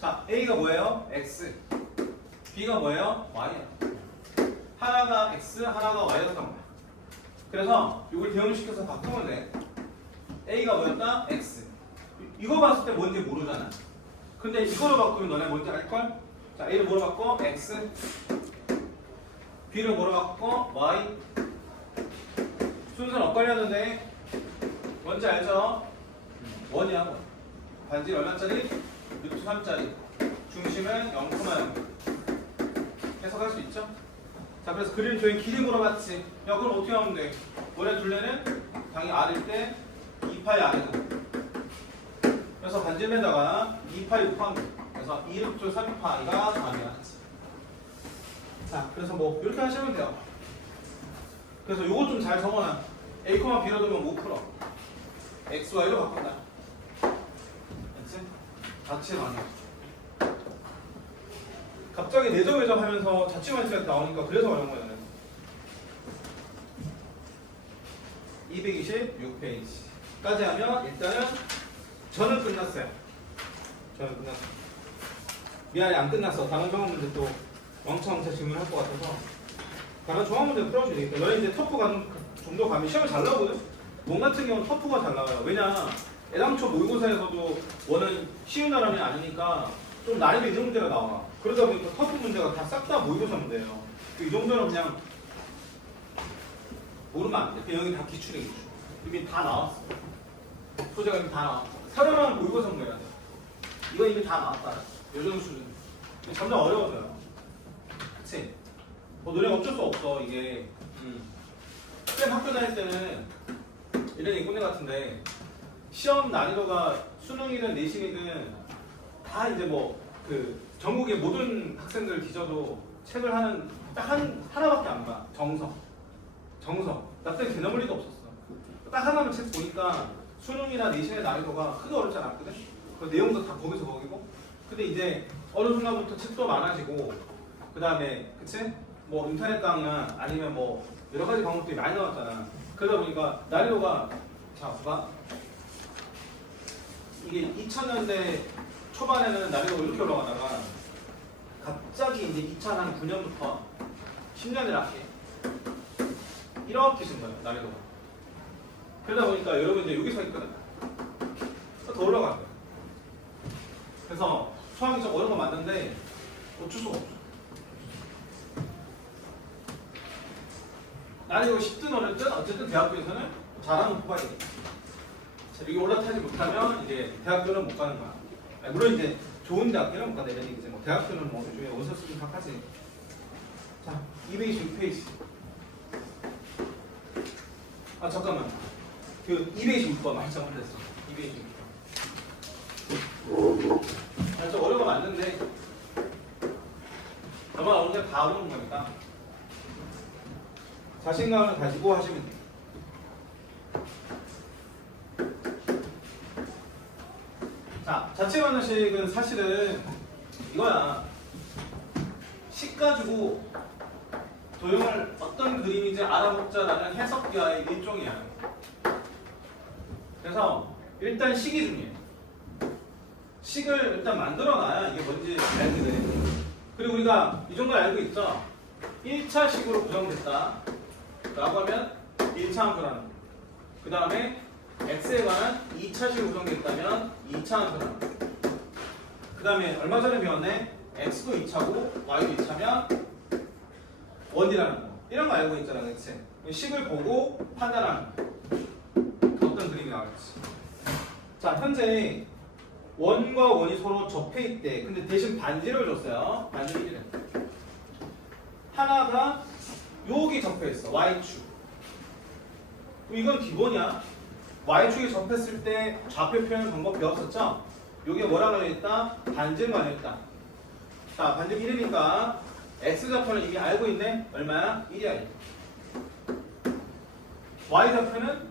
자, a가 뭐예요? x. b가 뭐예요? y야. 하나가 x, 하나가 y였던 거야. 그래서 이걸 대응시켜서 바꾸면 돼. a가 뭐였다? x. 이거 봤을 때 뭔지 모르잖아. 근데 이거로 바꾸면 너네 뭔지 알걸? 자, a를 뭐로 바꿔? x. b를 뭐로 바꿔? y. 순서는 엇갈렸는데 뭔지 알죠? 원이야, 원. 반지 얼마짜리? 루트 3짜리. 중심은 0,0. 해석할 수 있죠? 자, 그래서 그림 조인 길이 물어봤지. 야, 그럼 어떻게 하면 돼? 원의 둘레는 당연히 r일 때 2파이 r이고. 그래서 반지름에다가 2파이 곱하면 돼. 그래서 2루트 3파이가 답이야. 자, 그래서 뭐 이렇게 하시면 돼요. 그래서 요거 좀 잘 적어놔. a, b로 두면 못 풀어. x, y로 바꾼다. 그치? 자취 방향. 갑자기 내점외점 하면서 자취 관계가 나오니까 그래서 어려운 거야. 226페이지까지 하면 일단은 저는 끝났어요. 저는 끝났어요. 미안해, 안 끝났어. 다른 종합 문제 또 왕창 질문할 것 같아서 다른 종합 문제 풀어줘야 되겠다. 너네 이제 터프 정도 가면 시험이 잘 나오거든? 원 같은 경우는 터프가 잘 나와요. 왜냐, 애당초 모의고사에서도 원은 쉬운 나라이 아니니까 좀 난이도 있는 문제가 나와. 그러다 보니까 터프 문제가 다 싹 다 모의고사 문제예요. 이 정도는 그냥 모르면 안 돼. 여기 다 기출이야, 기출. 이미 다 나왔어. 소재가 이미 다 나왔어. 사료만 모의고사 문제야. 이거 이미 다 나왔다. 요 정도 수준. 점점 어려워져요. 그치? 뭐 노래 어쩔 수 없어, 이게. 쌤 학교 다닐 때는 이런 인문대 같은데 시험 난이도가 수능이든 내신이든 다 이제 뭐 그 전국의 모든 학생들 뒤져도 책을 하는 딱 하나밖에 안 봐. 정석. 나 때 개념을 리도 없었어. 딱 하나만 책 보니까 수능이나 내신의 난이도가 크게 어렵지 않았거든. 그 내용도 다 거기서 거기고. 근데 이제 어느 순간부터 책도 많아지고 그 다음에 그치? 뭐 인터넷 강의나 아니면 뭐 여러 가지 과목들이 많이 나왔잖아. 그러다 보니까 난이도가 자 봐봐. 이게 2000년대 초반에는 난이도가 이렇게 올라가다가 갑자기 이제 2009년부터 10년을 앞에 이렇게 진 거예요, 난이도가. 그러다 보니까 여러분 이제 여기서 있거든. 더 올라가요. 그래서 수학이 좀 어려운 거 맞는데 어쩔 수가 없어. 난이도가 10든 어렵든 어쨌든 대학교에서는 잘하는 후보가 되겠다. 여기 올라타지 못하면 이제 대학교는 못 가는 거야. 물론 이제 좋은 대학교는 못 간다 이런 얘기지. 뭐 대학교는 뭐 요즘에 원서 쓰기 각하지. 자, 226페이지. 아 잠깐만. 그 226번 많이 잘못했어. 226번. 좀 어려운 거 맞는데 저만 어느 게 다 어려운 거니까 자신감을 가지고 하시면 돼요. 자, 자체 관여식은 사실은 이거야. 식 가지고 도형을 어떤 그림인지 알아먹자라는 해석기와의 일종이야. 그래서 일단 식이 중요해. 식을 일단 만들어놔야 이게 뭔지 알게 돼. 그리고 우리가 이 정도 알고 있죠? 1차 식으로 구성됐다 라고 하면 1차 함수라는 거. 그 다음에 x에 관한 2차식으로 구성됐다면 2차 함수라는 거. 그 다음에 얼마 전에 배웠네? x도 2차고 y도 2차면 1이라는 거. 이런 거 알고 있잖아, 그치? 식을 보고 판단하는 거. 어떤 그림이 나올지. 자, 현재 1과 1이 서로 접해 있대. 근데 대신 반지를 줬어요. 반지 1이래. 하나가 여기 접해 있어. y축. 이건 기본이야. y축에 접했을 때 좌표 표현 방법 배웠었죠? 여기에 뭐랑 관련있다? 반지랑 관련있다. 자, 반지 1이니까 x좌표는 이미 알고 있네. 얼마야? 1이야. 1. y좌표는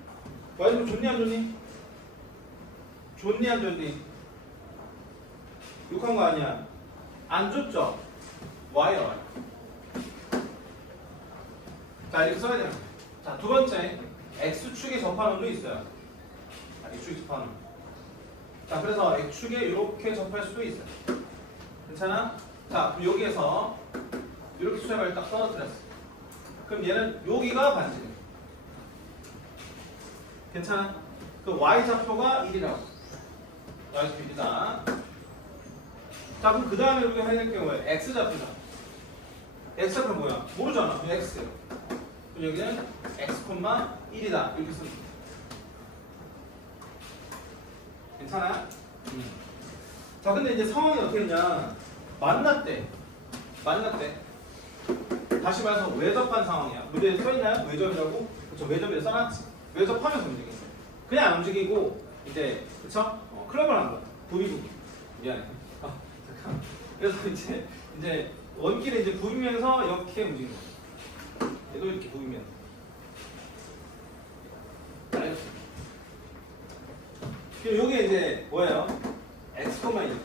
y좌표 좋니 안 좋니? 좋니 안 좋니? 욕한 거 아니야. 안 좋죠? y야, y. 자, 이렇게 써야 돼요. 자, 두 번째. x축에 접하는 놈도 있어요. x축에 접하는 놈. 자, 그래서 x축에 이렇게 접할 수도 있어요. 괜찮아? 자, 그럼 여기에서 이렇게 수액을 딱 떨어뜨렸어. 그럼 얘는 여기가 반지네. 괜찮아? 그 y좌표가 1이라고. y좌표 1이다. 자, 그럼 그 다음에 우리가 해야 될 게 뭐야? x좌표잖아. x좌표 뭐야? 모르잖아. x. 그럼 여기는 x, 1이다. 이렇게 쓰면 돼. 괜찮아요? 자, 근데 이제 상황이 어떻게 되냐? 만났대. 다시 말해서 외접한 상황이야. 문제에 써있나요? 외접이라고? 그쵸, 외접에 써놨지. 외접하면서 움직이는 거야. 그냥 안 움직이고, 이제, 그쵸? 클럽을 한 거야. 부비부. 미안해. 잠깐. 그래서 이제 원기를 이제 부비면서 이렇게 움직이는 거야. 얘도 이렇게 부비면. 알겠어? 그럼 요게 이제 뭐예요? x, 1.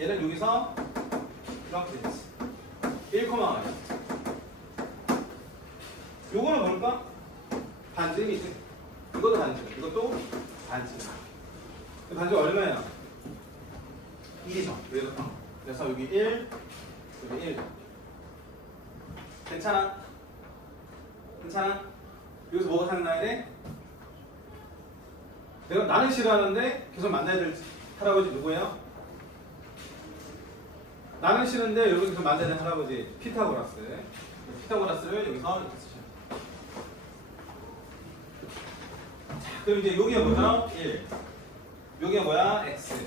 얘는 여기서 이렇게 되겠지. 1, 1. 요거는 뭘까? 반지름이지. 이것도 반지름. 이것도 반지름. 반지름 얼마야? 1이죠. 그래서 여기 1, 여기 1. 괜찮아? 여기서 뭐가 생각나야 돼? 나는 싫어하는데 계속 만나야 될 할아버지 누구예요? 나는 싫은데 여기 계속 만나야 될 할아버지 피타고라스. 피타고라스를 여기서 이렇게 쓰셔요. 자, 그럼 이제 여기가 뭐죠? 1. 여기가 뭐야? x.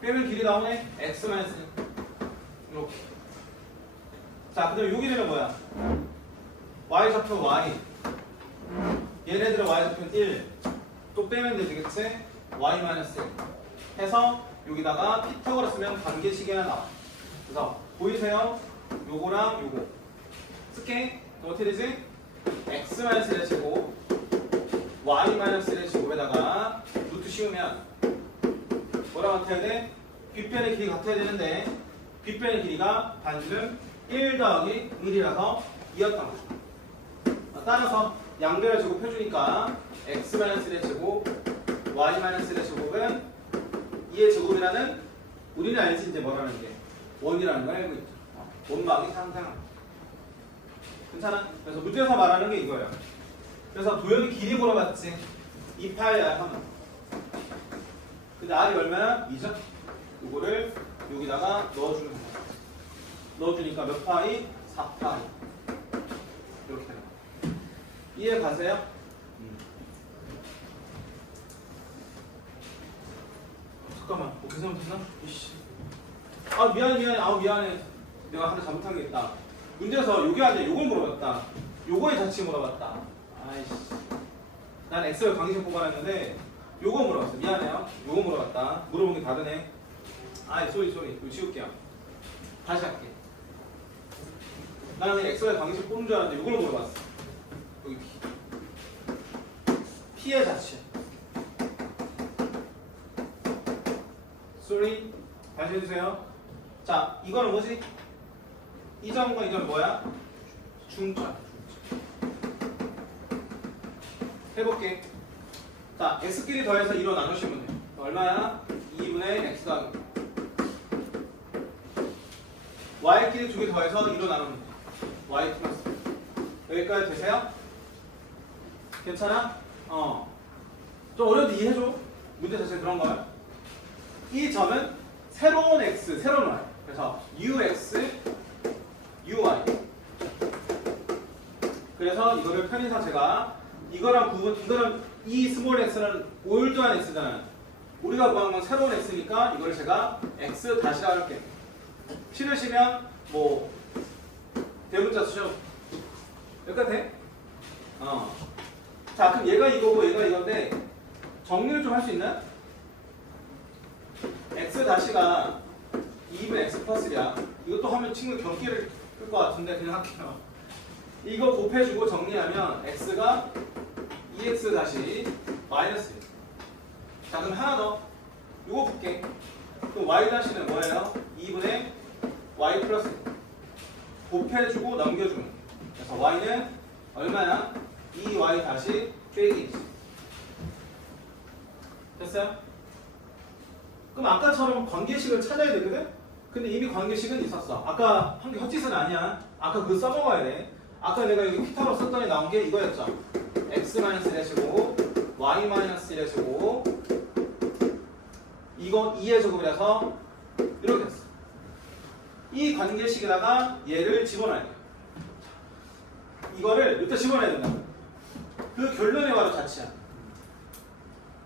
빼면 길이 나오네? x-1. 이렇게. 자, 그 다음에 여기는 뭐야? y좌표 y. 얘네들은 y좌표는 1. 또 빼면 되겠지? y-1 해서 여기다가 피타고라 쓰면 관계식이 하나 나와. 그래서 보이세요? 요거랑 요거 쓸게. 어떻게 되지? x-1의 제곱 y-1의 제곱에다가 루트 씌우면 뭐랑 같아야 돼? 빗변의 길이 같아야 되는데 빗변의 길이가 반지름 1 더하기 1이라서 2였던 거죠. 따라서 양변을 제곱 해주니까 x-1의 제곱 y-1의 제곱은 2의 제곱이라는 우리는 알지 이제 뭐라는 게 원이라는 걸 알고 있죠. 원막이 상상합니다. 괜찮아? 그래서 문제에서 말하는 게 이거예요. 그래서 도형이 길이 물어봤지. 2파이야 3. 근데 r이 얼마야? 2죠? 이거를 여기다가 넣어주는 거야. 넣어주니까 몇 파이? 4파이. 이렇게 되는 거야. 이해 가세요? 잠깐만, 뭐 계산 못했나? 이씨. 아 미안해. 아 미안해. 내가 하나 잘못한 게 있다. 문제에서 요게 아니라 요걸 물어봤다. 요거의 자치 물어봤다. 아이씨. 난 엑셀 강의실 뽑아놨는데 요거 물어봤어. 미안해요. 요거 물어봤다. 물어본 게 다르네. 아이 쏘리. 이거 지울게요. 다시 할게. 나는 xy 관계식 뽑는 줄 알았는데 이걸로 물어봤어. 여기 p. p의 자체. sorry. 다시 해주세요. 자, 이거는 뭐지? 이 점과 이 점 뭐야? 중점. 해볼게. 자, x끼리 더해서 2로 나누시면 돼. 얼마야? 2분의 x 더하기 y끼리 두 개 더해서 2로 나누면 돼. y 플러스. 여기까지 되세요? 괜찮아? 좀 어려운데 이해해줘. 문제 자체 그런 거야. 이 점은 새로운 x, 새로운 y. 그래서 ux, uy. 그래서 이거를 편의상 제가 이거랑 이거는 이 스몰 x는 올드한 x잖아요. 우리가 구한 건 새로운 x니까 이걸 제가 x 다시라 할게. 싫으시면 뭐 대문자 쓰셔. 여기까지 돼? 자, 그럼 얘가 이거고 얘가 이건데 정리를 좀 할 수 있나? x 다시가 2분의 x 플러스야. 이것도 하면 친구 경기를 끌 것 같은데 그냥 할게요. 이거 곱해주고 정리하면 x가 2x 다시 마이너스 1. 자, 그럼 하나 더. 이거 볼게. 그럼 y 다시는 뭐예요? 2분의 y 플러스 1. 곱해주고 넘겨주면. 그래서 y는 얼마야? 2y 다시 빼기 1. 됐어요? 그럼 아까처럼 관계식을 찾아야 되거든? 근데 이미 관계식은 있었어. 아까 한 게 헛짓은 아니야. 아까 그거 써먹어야 돼. 아까 내가 여기 피타로 썼더니 나온 게 이거였죠. x-1이고 y-1이고 이거 2의 제곱이라서 이렇게 됐어. 이 관계식에다가 얘를 집어넣어야 돼. 이거를 이때 집어넣어야 된다. 그 결론이 바로 자체야.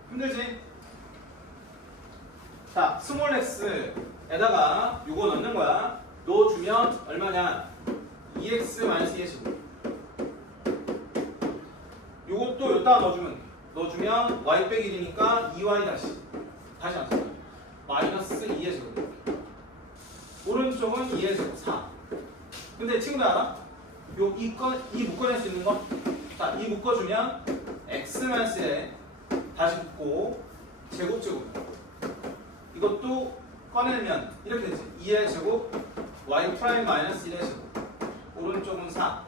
힘들지? 자, 스몰 x에다가 이거 넣는 거야. 넣어주면 얼마냐? 2x-2의 제곱. 요것도 여기다가 넣어주면 y 빼기 1이니까 2y 다시 안 써요. 마이너스 2의 제곱. 오른쪽은 2의 제곱 4. 근데 친구들 알아? 이 묶어낼 수 있는 거? 자, 이 묶어주면 x-1에 다시 묶고 제곱. 이것도 꺼내면 이렇게 되지. 2의 제곱 y 프라임 마이너스 1의 제곱. 오른쪽은 4.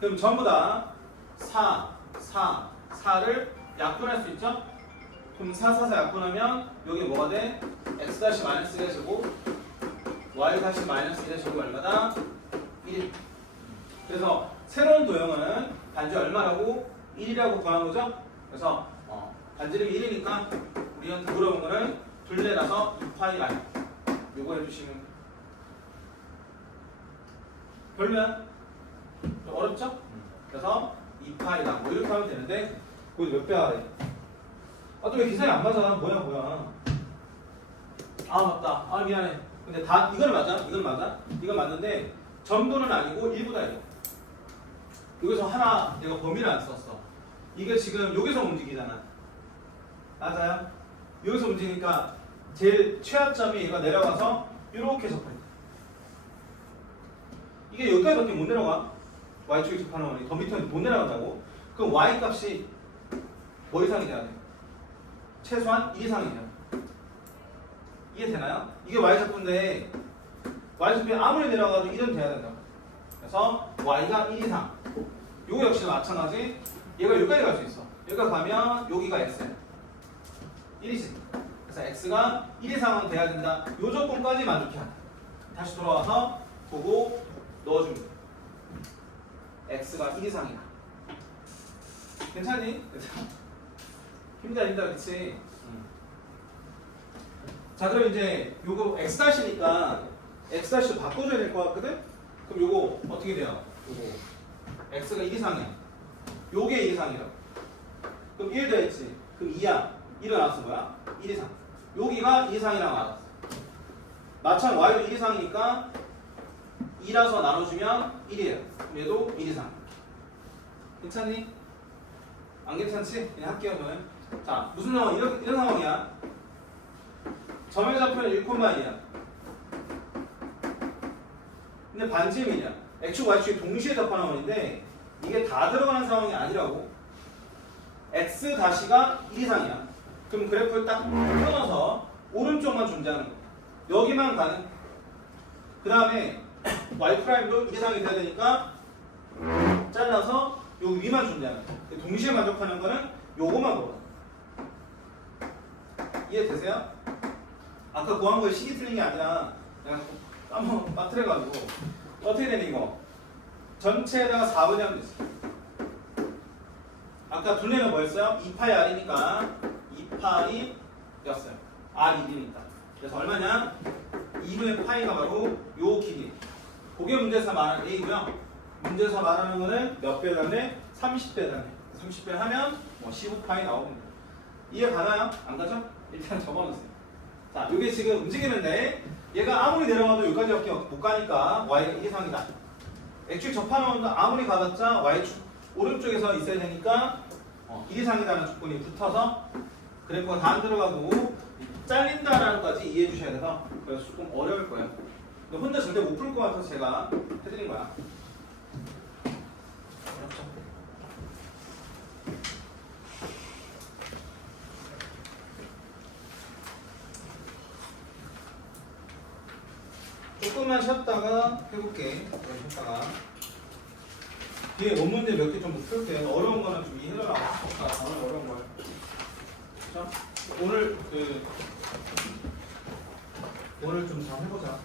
그럼 전부 다 4를 약분할 수 있죠? 그럼 4 약분하면 여기 뭐가 돼? x 다시 마이너스 1의 제곱 y 다시 마이너스 1의 제곱이 얼마다? 1. 그래서 새로운 도형은 반지 얼마라고? 1이라고 구한 거죠? 그래서 반지름이 1이니까 우리가 물어본 거는 둘레라서 2파이 r. 요거 해주시면 별로야? 좀 어렵죠? 그래서 2파이다. 뭐 이렇게 하면 되는데 거기 몇 배 하래? 아, 또 왜 계산이 안 맞아? 뭐야? 아, 맞다. 아, 미안해. 근데 다 이건 맞아? 이건 맞는데 전부는 아니고 일부다 이거. 여기서 하나 내가 범위를 안 썼어. 이게 지금 여기서 움직이잖아. 맞아요? 여기서 움직이니까 제일 최하점이 얘가 내려가서 이렇게 접해. 이게 여기까지밖에 못 내려가. y축에 접하는 거니 더 밑에 못 내려간다고. 그럼 y 값이 뭐 이상이 돼야 돼? 최소한 1 이상이 돼요. 이해되나요? 이게 y좌표인데 y좌표에 아무리 내려가도 1은 돼야 된다. 그래서 y가 1 이상. 요거 역시나 마찬가지. 얘가 여기까지 갈 수 있어. 여기까지 가면 여기가 x야. 1이지. 그래서 x가 1 이상은 돼야 된다. 요 조건까지 만족해야 돼. 다시 돌아와서 보고 넣어주면 돼. x가 1 이상이야. 괜찮니? 힘들다 그치? 자, 그럼 이제 요거 x-니까 x-를 바꿔줘야 될 것 같거든? 그럼 요거 어떻게 돼요? 요거 x가 1 이상이야. 요게 1 이상이라고. 그럼 1 더했지. 그럼 2야. 1은 나왔어 뭐야? 1 이상. 여기가 2 이상이랑 나왔어. 마찬 y도 1 이상이니까 2라서 나눠주면 1이에요. 그럼 얘도 1 이상. 괜찮니? 안 괜찮지? 그냥 할게요 저는. 자, 무슨 상황? 이런 상황이야. 점의 좌표는 1,2야. 근데 반지름이냐? X축, Y축이 동시에 접하는 원인데 이게 다 들어가는 상황이 아니라고. X 다시가 1 이상이야. 그럼 그래프를 딱 끊어서 오른쪽만 존재하는 거야. 여기만 가는. 그 다음에 Y 프라임도 1 이상이 돼야 되니까 잘라서 요 위만 존재하는 거야. 동시에 만족하는 거는 요거만 보고. 이해되세요? 아까 구한 거에 식이 틀린 게 아니라 내가 한번 빠뜨려가지고 어떻게 되는 이거 전체에다가 4분의 하면 됐어. 아까 둘레는 뭐였어요? 2파이 R이니까 2파이였어요. R1이니까. 그래서 얼마냐? 2분의 파이가 바로 요 길이. 그게 문제에서 말하는 A고요. 문제에서 말하는 거는 몇 배다네? 30배다네. 30배 하면 뭐 15파이 나오면 돼요. 이해 가나요? 안 가죠? 일단 적어놓으세요. 자, 이게 지금 움직이는데 얘가 아무리 내려가도 여기까지밖에 못 가니까 Y가 1 이상이다. X축 접하면 아무리 가봤자 Y축 오른쪽에서 있어야 되니까 1 이상이라는 조건이 붙어서 그래프가 다 안 들어가고 잘린다라는 것까지 이해해 주셔야 돼서 그래서 조금 어려울 거예요. 근데 혼자 절대 못 풀 것 같아서 제가 해드린 거야. 어렵죠? 조금만 쉬었다가 해볼게. 쉬었다가 뒤에 원문제 몇 개 좀 풀게요. 어려운 거는 좀 이해하라고. 오늘 어려운 걸. 자, 오늘 오늘 좀 잘 해보자.